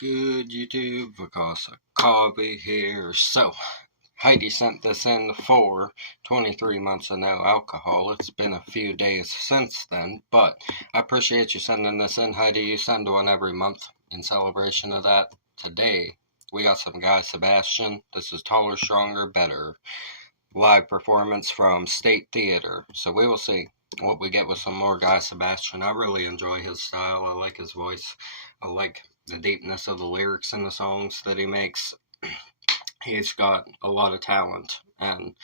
good, YouTube? Because of coffee here. So, Heidi sent this in for 23 months of no alcohol. It's been a few days since then, but I appreciate you sending this in, Heidi. You send one every month in celebration of that. Today, we got some guy Sebastian. This is Taller, Stronger, Better. Live performance from State Theater. So we will see what we get with some more guy Sebastian. I really enjoy his style. I like his voice. I like the deepness of the lyrics in the songs that he makes. He's got a lot of talent, and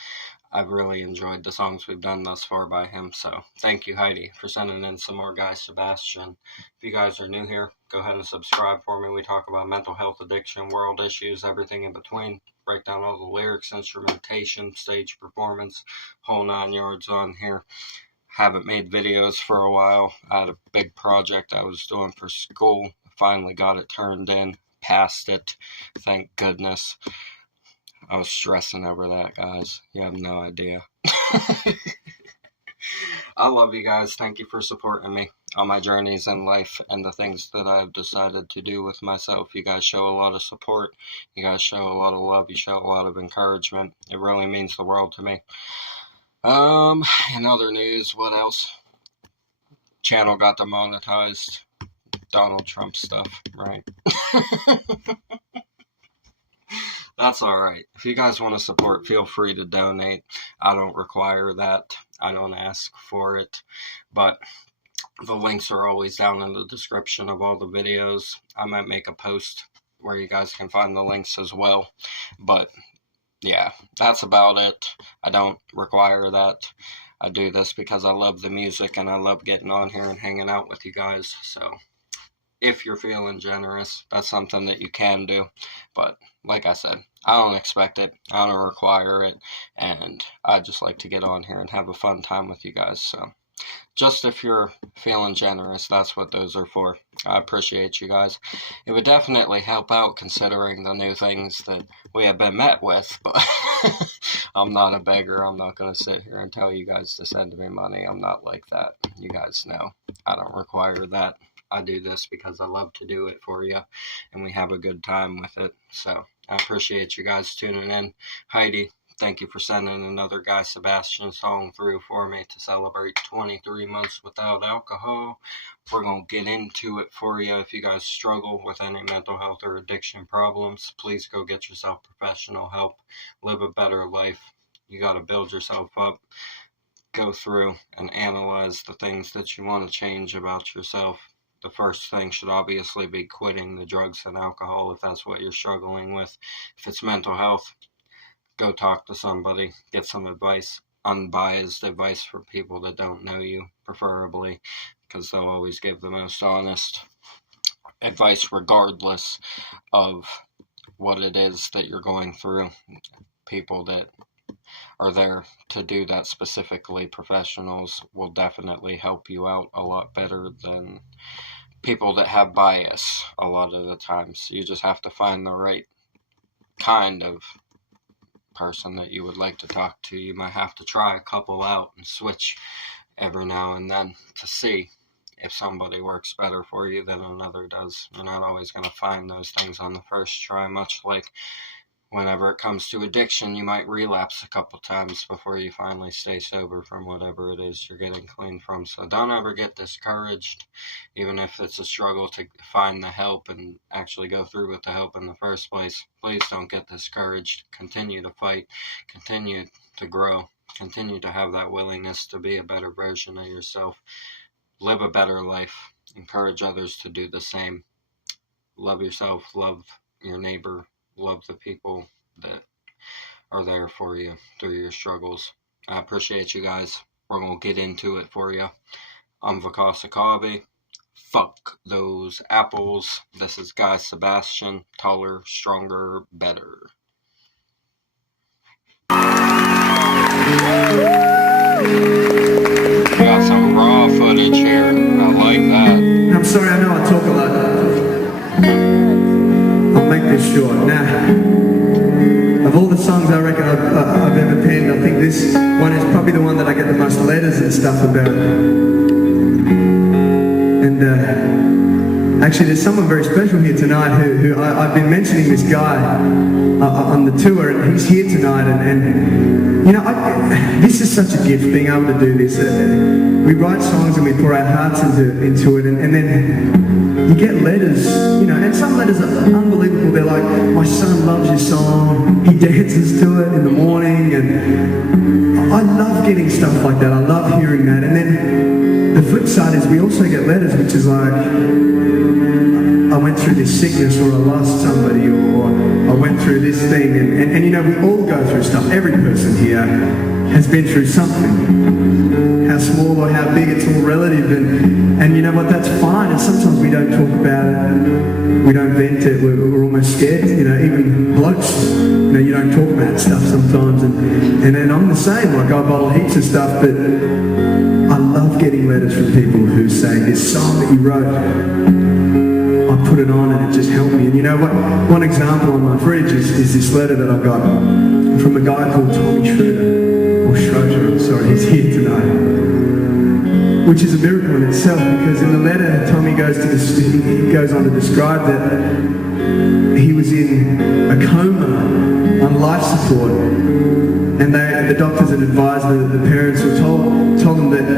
I've really enjoyed the songs we've done thus far by him. So thank you, Heidi, for sending in some more guy Sebastian. If you guys are new here, go ahead and subscribe for me. We talk about mental health, addiction, world issues, everything in between. Break down all the lyrics, instrumentation, stage performance, whole 9 yards on here. Haven't made videos for a while. I had a big project I was doing for school. Finally got it turned in, passed it, thank goodness. I was stressing over that, guys. You have no idea. I love you guys. Thank you for supporting me on my journeys in life and the things that I've decided to do with myself. You guys show a lot of support. You guys show a lot of love. You show a lot of encouragement. It really means the world to me. In other news, what else? Channel got demonetized. Donald Trump stuff, right? That's alright. If you guys want to support, feel free to donate. I don't require that. I don't ask for it. But the links are always down in the description of all the videos. I might make a post where you guys can find the links as well. But yeah, that's about it. I don't require that. I do this because I love the music and I love getting on here and hanging out with you guys. So if you're feeling generous, that's something that you can do. But like I said, I don't expect it. I don't require it. And I just like to get on here and have a fun time with you guys. So just if you're feeling generous, that's what those are for. I appreciate you guys. It would definitely help out considering the new things that we have been met with. But I'm not a beggar. I'm not going to sit here and tell you guys to send me money. I'm not like that. You guys know I don't require that. I do this because I love to do it for you, and we have a good time with it. So I appreciate you guys tuning in. Heidi, thank you for sending another guy Sebastian song through for me to celebrate 23 months without alcohol. We're going to get into it for you. If you guys struggle with any mental health or addiction problems, please go get yourself professional help. Live a better life. You got to build yourself up. Go through and analyze the things that you want to change about yourself. The first thing should obviously be quitting the drugs and alcohol if that's what you're struggling with. If it's mental health, go talk to somebody, get some advice, unbiased advice from people that don't know you, preferably, because they'll always give the most honest advice regardless of what it is that you're going through. People that are there to do that specifically, professionals, will definitely help you out a lot better than people that have bias a lot of the times. You just have to find the right kind of person that you would like to talk to. You might have to try a couple out and switch every now and then to see if somebody works better for you than another does. You're not always going to find those things on the first try, much like whenever it comes to addiction, you might relapse a couple times before you finally stay sober from whatever it is you're getting clean from. So don't ever get discouraged, even if it's a struggle to find the help and actually go through with the help in the first place. Please don't get discouraged. Continue to fight. Continue to grow. Continue to have that willingness to be a better version of yourself. Live a better life. Encourage others to do the same. Love yourself. Love your neighbor. Love the people that are there for you through your struggles. I appreciate you guys. We're going to get into it for you. I'm Vakasa Kavi. Fuck those apples. This is Guy Sebastian. Taller, stronger, better. We got some raw footage here. I like that. I'm sorry, I know I talk a lot. I'll make this short. Now, of all the songs I reckon I've ever penned, I think this one is probably the one that I get the most letters and stuff about. And Actually, there's someone very special here tonight who I've been mentioning this guy on the tour, and he's here tonight. And you know, this is such a gift being able to do this. We write songs and we pour our hearts into it, and then you get letters, you know, and some letters are unbelievable. They're like, my son loves your song, he dances to it in the morning, and I love getting stuff like that. I love hearing that. And then the flip side is we also get letters which is like, I went through this sickness, or I lost somebody, or I went through this thing, and you know, we all go through stuff. Every person here has been through something. How small or how big, it's all relative, and you know what, that's fine, and sometimes we don't talk about it, we don't vent it, we're almost scared, you know, even blokes, you know, you don't talk about stuff sometimes, and then I'm the same, like I bottle heaps of stuff, but I love getting letters from people who say, this song that you wrote, I put it on and it just helped me. And you know what? One example on my fridge is this letter that I got from a guy called Tommy Schroeder, or Schroeder, I'm sorry, he's here tonight. Which is a miracle in itself, because in the letter Tommy goes on to describe that he was in a coma on life support, and the doctors had advised the parents, were told them that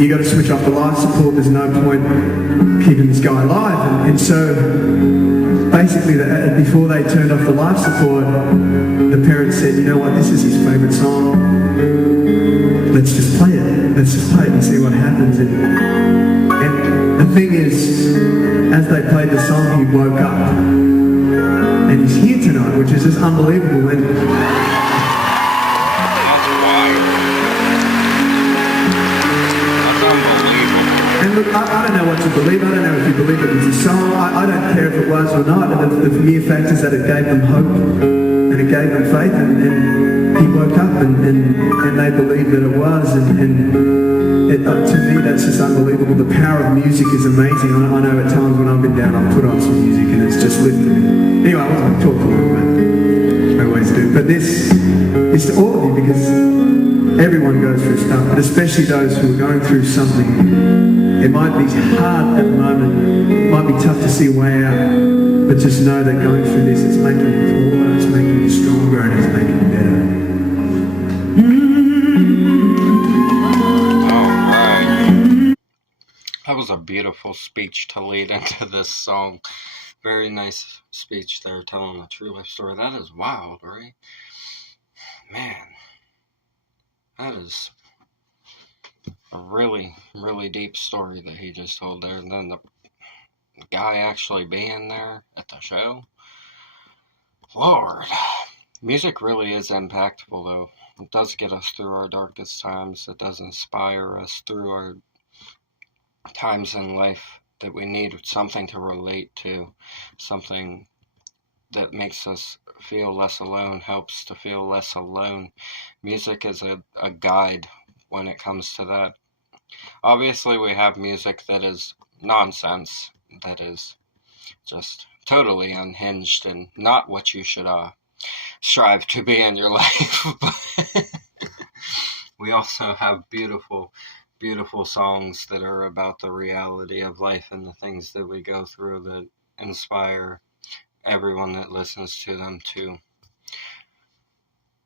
you got to switch off the life support, there's no point keeping this guy alive, and so basically before they turned off the life support, the parents said, you know what, this is his favourite song, let's just play it and see what happens. And the thing is, as they played the song, he woke up, and he's here tonight, which is just unbelievable. And look, I don't know what to believe. I don't know if you believe it was a song. I don't care if it was or not. The mere fact is that it gave them hope and it gave them faith, and he woke up and they believed that it was. To me, that's just unbelievable. The power of music is amazing. I know at times when I've been down, I've put on some music and it's just lifted me. Anyway, I wasn't going to talk for long, but I always do. But this is to all of you, because everyone goes through stuff, but especially those who are going through something. It might be hard at the moment, it might be tough to see a way out, but just know that going through this, it's making you taller, it's making you stronger, and it's making you better. Alright. That was a beautiful speech to lead into this song. Very nice speech there, telling a true life story. That is wild, right? Man. That is a really, really deep story that he just told there. And then the guy actually being there at the show. Lord. Music really is impactful, though. It does get us through our darkest times. It does inspire us through our times in life that we need something to relate to. Something that makes us feel less alone, helps to feel less alone. Music is a guide when it comes to that. Obviously, we have music that is nonsense, that is just totally unhinged and not what you should strive to be in your life. But we also have beautiful, beautiful songs that are about the reality of life and the things that we go through that inspire everyone that listens to them to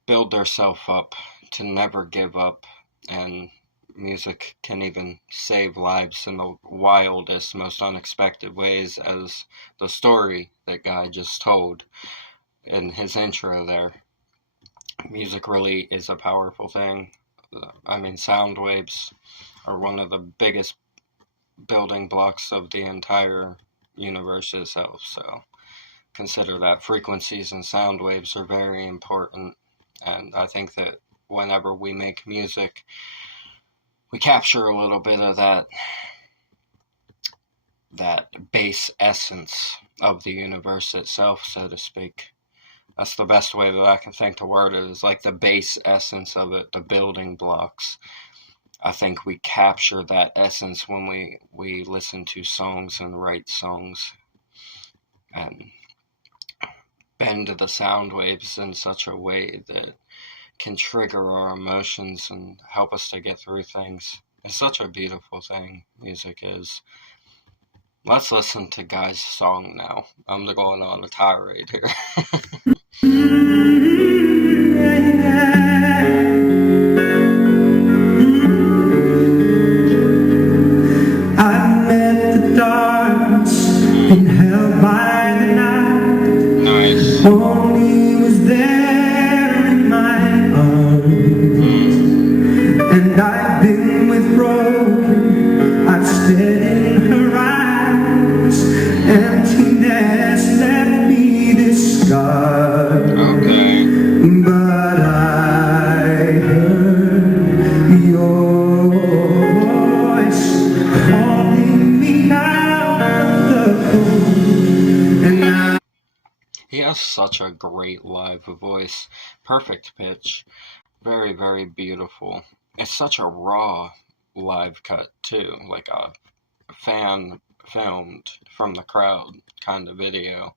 build theirself up, to never give up. And music can even save lives in the wildest, most unexpected ways, as the story that Guy just told in his intro there. Music really is a powerful thing. I mean, sound waves are one of the biggest building blocks of the entire universe itself, so consider that. Frequencies and sound waves are very important, and I think that whenever we make music, we capture a little bit of that base essence of the universe itself, so to speak. That's the best way that I can think to word it, is like the base essence of it, the building blocks. I think we capture that essence when we listen to songs and write songs and bend the sound waves in such a way that can trigger our emotions and help us to get through things. It's such a beautiful thing, music is. Let's listen to Guy's song now. I'm going on a tirade here. I've met the darkness, been held by the night. Nice. Only was there in my arms, and I've been with broken. I've stared in her eyes. Emptiness left me this scar. Okay. But I heard your voice calling me out of the cold, and I. He has such a great live voice. Perfect pitch. Very, very beautiful. It's such a raw live cut, too. Like a fan filmed from the crowd kind of video.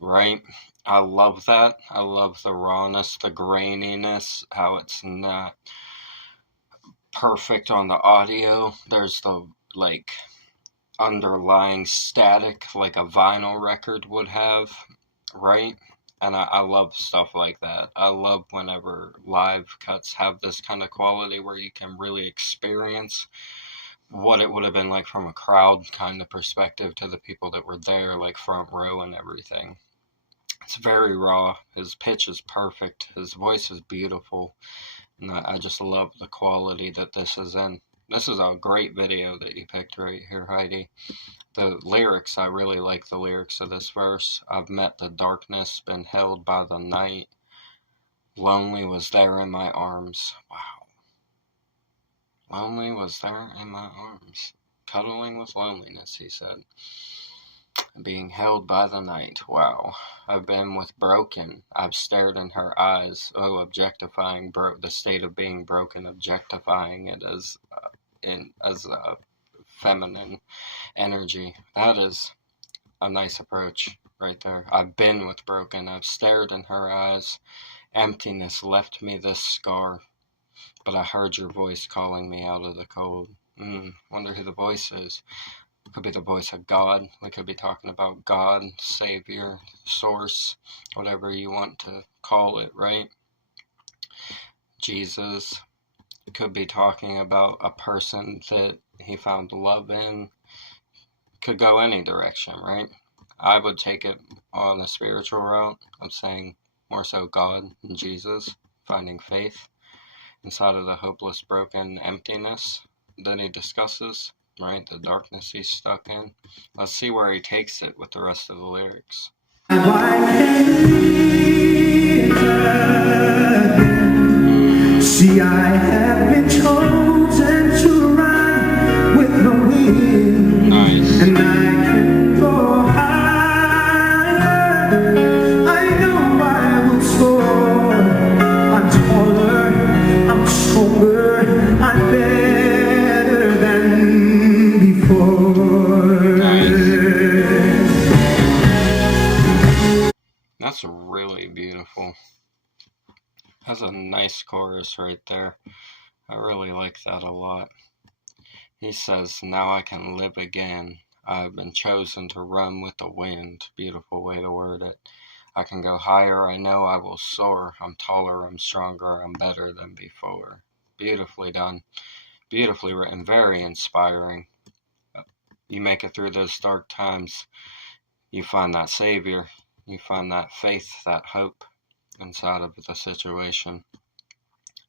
Right? I love that. I love the rawness, the graininess, how it's not perfect on the audio. There's the, like, underlying static like a vinyl record would have, right? And I love stuff like that. I love whenever live cuts have this kind of quality where you can really experience what it would have been like from a crowd kind of perspective to the people that were there, like front row and everything. It's very raw. His pitch is perfect. His voice is beautiful. And I just love the quality that this is in. This is a great video that you picked right here, Heidi. The lyrics, I really like the lyrics of this verse. I've met the darkness, been held by the night. Lonely was there in my arms. Wow. Lonely was there in my arms. Cuddling with loneliness, he said. Being held by the night. Wow. I've been with broken. I've stared in her eyes. Oh, objectifying the state of being broken, objectifying it as a feminine energy. That is a nice approach right there. I've been with broken. I've stared in her eyes. Emptiness left me this scar, but I heard your voice calling me out of the cold. Wonder who the voice is. Could be the voice of God. We could be talking about God, Savior, Source, whatever you want to call it, right? Jesus. Could be talking about a person that he found love in. Could go any direction, right? I would take it on a spiritual route of saying more so God and Jesus, finding faith inside of the hopeless, broken emptiness that he discusses, right? The darkness he's stuck in. Let's see where he takes it with the rest of the lyrics. See, I have been chosen to run with the wind. Nice. And I can go higher. I know I will soar. I'm taller, I'm stronger, I'm better than before. Nice. That's really beautiful. Has a nice chorus right there. I really like that a lot. He says, now I can live again. I've been chosen to run with the wind. Beautiful way to word it. I can go higher, I know I will soar. I'm taller, I'm stronger, I'm better than before. Beautifully done. Beautifully written, very inspiring. You make it through those dark times. You find that savior. You find that faith, that hope inside of the situation.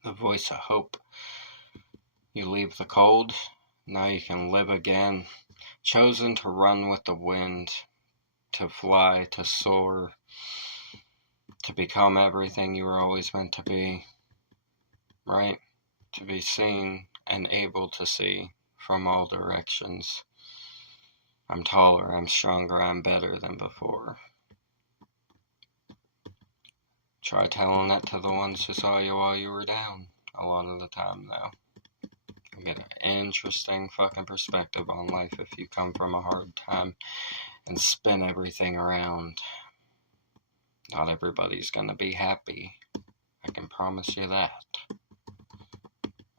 The voice of hope. You leave the cold. Now you can live again. Chosen to run with the wind. To fly, to soar. To become everything you were always meant to be. Right? To be seen and able to see from all directions. I'm taller, I'm stronger, I'm better than before. Try telling that to the ones who saw you while you were down. A lot of the time, though. You get an interesting fucking perspective on life if you come from a hard time and spin everything around. Not everybody's gonna be happy. I can promise you that.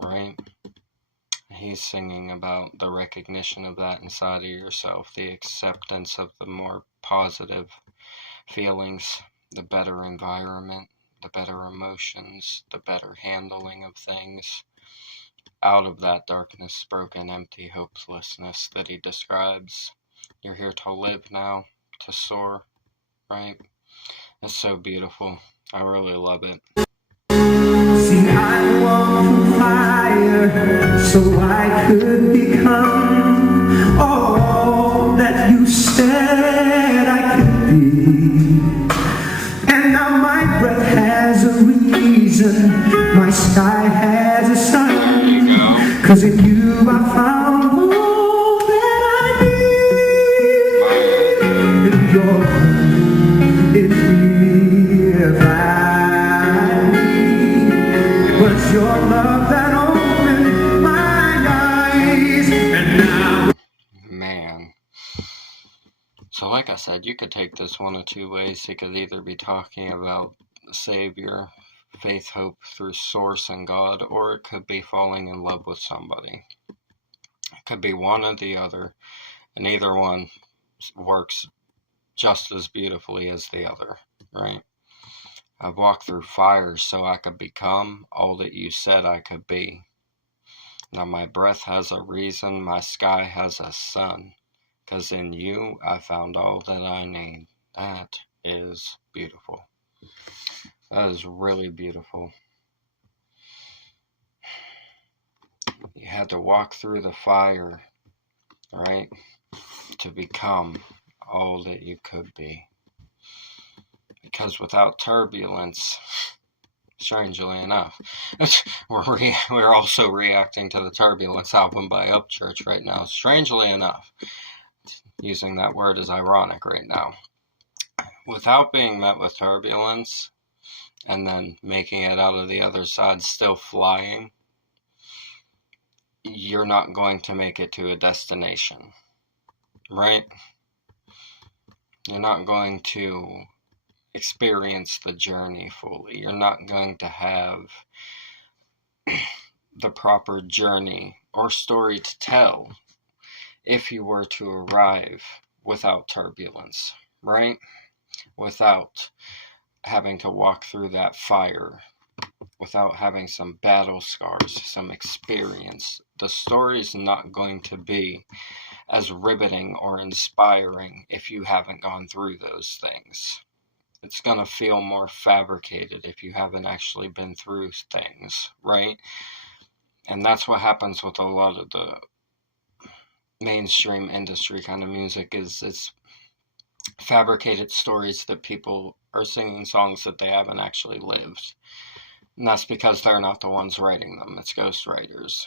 Right? he's singing about the recognition of that inside of yourself, the acceptance of the more positive feelings, the better environment, the better emotions, the better handling of things. Out of that darkness, broken, empty, hopelessness that he describes, you're here to live now, to soar, right? It's so beautiful. I really love it. See, I walk through fire so I could become all that you said I could be. And now my breath has a reason, my sky has a sun. 'Cause in you I found all that I need. And your love is here by me. Was your love that opened my eyes, and now. Man. So like I said, you could take this one of two ways. He could either be talking about the Savior, faith, hope through source and God, or it could be falling in love with somebody. It could be one or the other, and either one works just as beautifully as the other, right? I've walked through fire so I could become all that you said I could be. Now my breath has a reason, my sky has a sun, 'cause in you I found all that I need. That is beautiful. That is really beautiful. You had to walk through the fire, right, to become all that you could be. Because without turbulence, strangely enough, we're also reacting to the Turbulence album by Upchurch right now. Strangely enough, using that word is ironic right now. Without being met with turbulence, and then making it out of the other side still flying, you're not going to make it to a destination, right? You're not going to experience the journey fully. You're not going to have the proper journey or story to tell if you were to arrive without turbulence, right? Without having to walk through that fire, without having some battle scars, some experience. The story's not going to be as riveting or inspiring if you haven't gone through those things. It's going to feel more fabricated if you haven't actually been through things, right? And that's what happens with a lot of the mainstream industry kind of music, is it's fabricated stories that people are singing songs that they haven't actually lived. And that's because they're not the ones writing them. It's ghostwriters.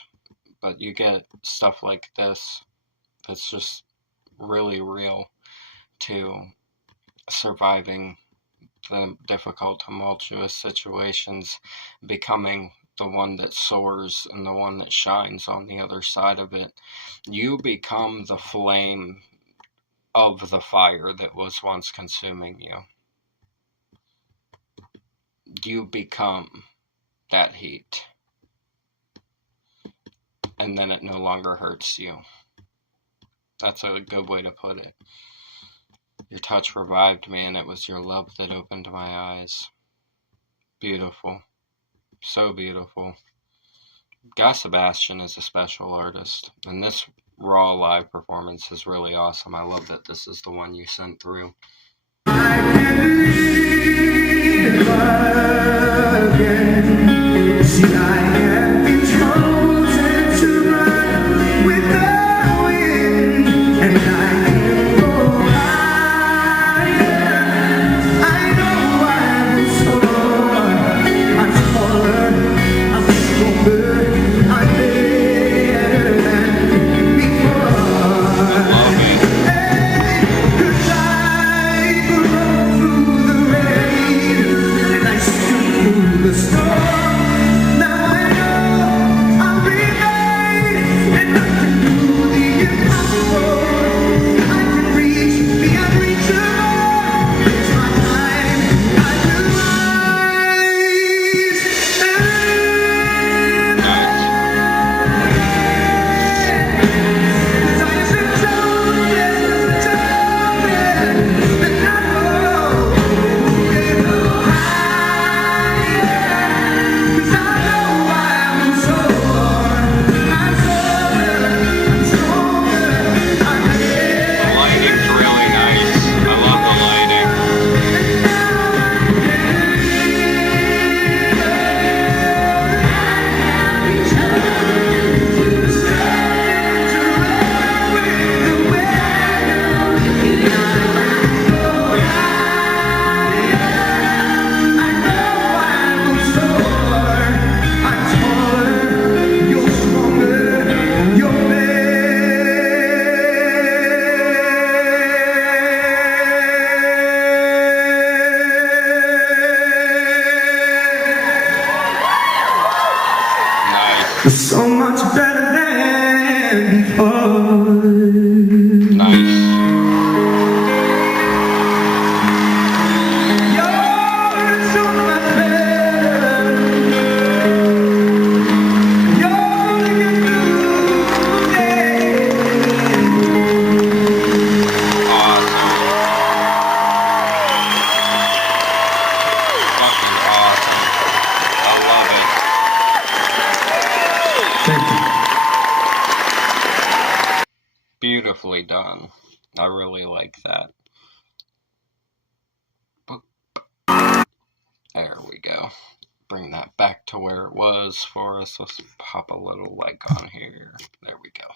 But you get stuff like this that's just really real to surviving the difficult, tumultuous situations, becoming the one that soars and the one that shines on the other side of it. You become the flame of the fire that was once consuming you. You become that heat. And then it no longer hurts you. That's a good way to put it. Your touch revived me, and it was your love that opened my eyes. Beautiful. So beautiful. Guy Sebastian is a special artist, and this raw live performance is really awesome. I love that this is the one you sent through. I can live again. See, I have been chosen to run with the wind, and I can go higher. I know I'm soar. I'm taller, I'm stronger, I'm better than before. Hey, 'cause I belong. It's so much better than before. Nice. Beautifully done. I really like that. There we go. Bring that back to where it was for us. Let's pop a little like on here. There we go.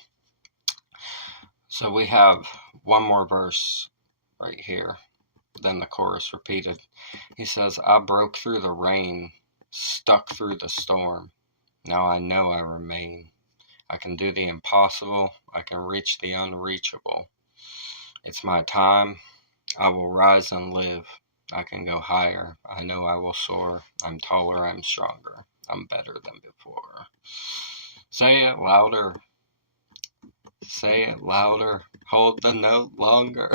So we have one more verse right here. Then the chorus repeated. He says, I broke through the rain, stuck through the storm. Now I know I remain. I can do the impossible. I can reach the unreachable. It's my time. I will rise and live. I can go higher. I know I will soar. I'm taller. I'm stronger. I'm better than before. Say it louder. Say it louder. Hold the note longer.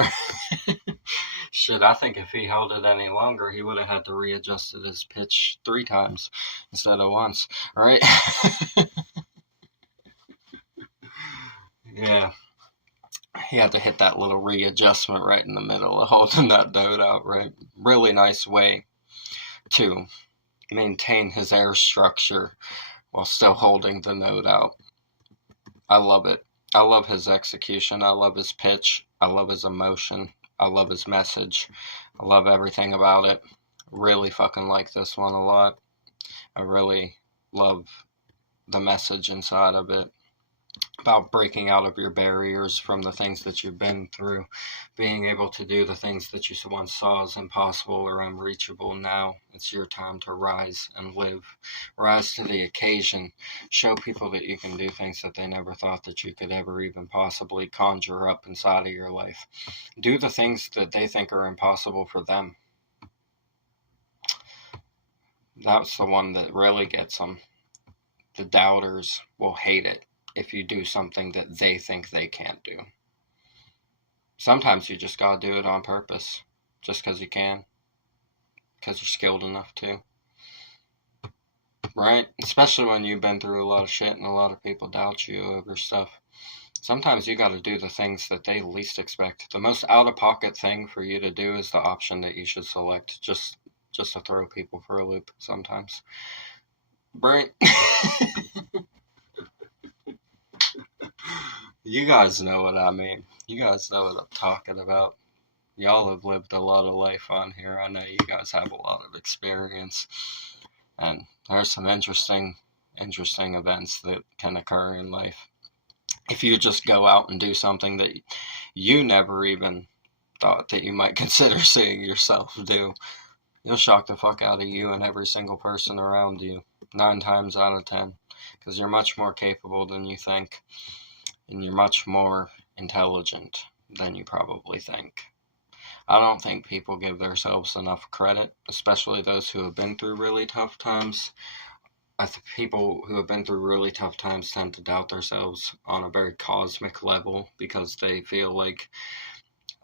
Shit, I think if he held it any longer, he would have had to readjust his pitch 3 times instead of once. All right? Yeah. He had to hit that little readjustment right in the middle of holding that note out, right? Really nice way to maintain his air structure while still holding the note out. I love it. I love his execution. I love his pitch. I love his emotion. I love his message. I love everything about it. Really fucking like this one a lot. I really love the message inside of it. About breaking out of your barriers from the things that you've been through, being able to do the things that you once saw as impossible or unreachable. Now it's your time to rise and live. Rise to the occasion. Show people that you can do things that they never thought that you could ever even possibly conjure up inside of your life. Do the things that they think are impossible for them. That's the one that really gets them. The doubters will hate it if you do something that they think they can't do. Sometimes you just gotta do it on purpose, just because you can, because you're skilled enough to. Right? Especially when you've been through a lot of shit and a lot of people doubt you over stuff. Sometimes you gotta do the things that they least expect. The most out-of-pocket thing for you to do is the option that you should select, just to throw people for a loop sometimes. Right? You guys know what I mean. You guys know what I'm talking about. Y'all have lived a lot of life on here. I know you guys have a lot of experience. And there's some interesting events that can occur in life. If you just go out and do something that you never even thought that you might consider seeing yourself do, you'll shock the fuck out of you and every single person around you. 9 times out of 10. Because you're much more capable than you think. And you're much more intelligent than you probably think. I don't think people give themselves enough credit, especially those who have been through really tough times. I think people who have been through really tough times tend to doubt themselves on a very cosmic level because they feel like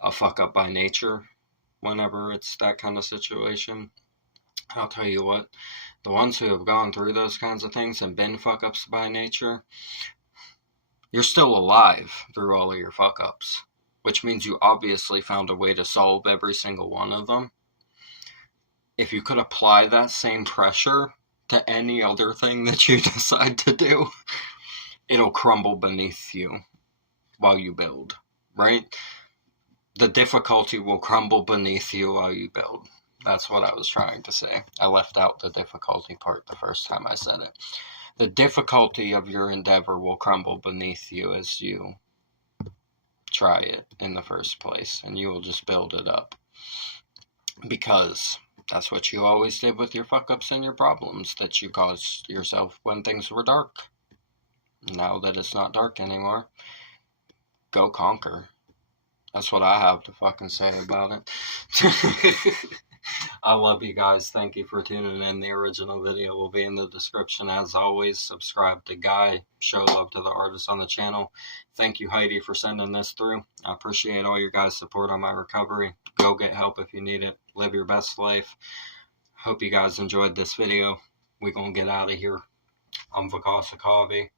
a fuck up by nature whenever it's that kind of situation. I'll tell you what, the ones who have gone through those kinds of things and been fuck ups by nature, you're still alive through all of your fuck-ups, which means you obviously found a way to solve every single one of them. If you could apply that same pressure to any other thing that you decide to do, it'll crumble beneath you while you build, right? The difficulty will crumble beneath you while you build. That's what I was trying to say. I left out the difficulty part the first time I said it. The difficulty of your endeavor will crumble beneath you as you try it in the first place, and you will just build it up. Because that's what you always did with your fuck-ups and your problems that you caused yourself when things were dark. Now that it's not dark anymore, go conquer. That's what I have to fucking say about it. I love you guys. Thank you for tuning in. The original video will be in the description. As always, subscribe to Guy. Show love to the artists on the channel. Thank you, Heidi, for sending this through. I appreciate all your guys' support on my recovery. Go get help if you need it. Live your best life. Hope you guys enjoyed this video. We're going to get out of here. I'm Vakasa Coffee.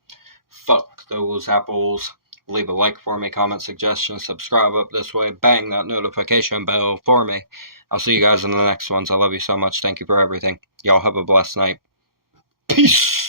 Fuck those apples. Leave a like for me, comment, suggestions, subscribe up this way, bang that notification bell for me. I'll see you guys in the next ones. I love you so much. Thank you for everything. Y'all have a blessed night. Peace.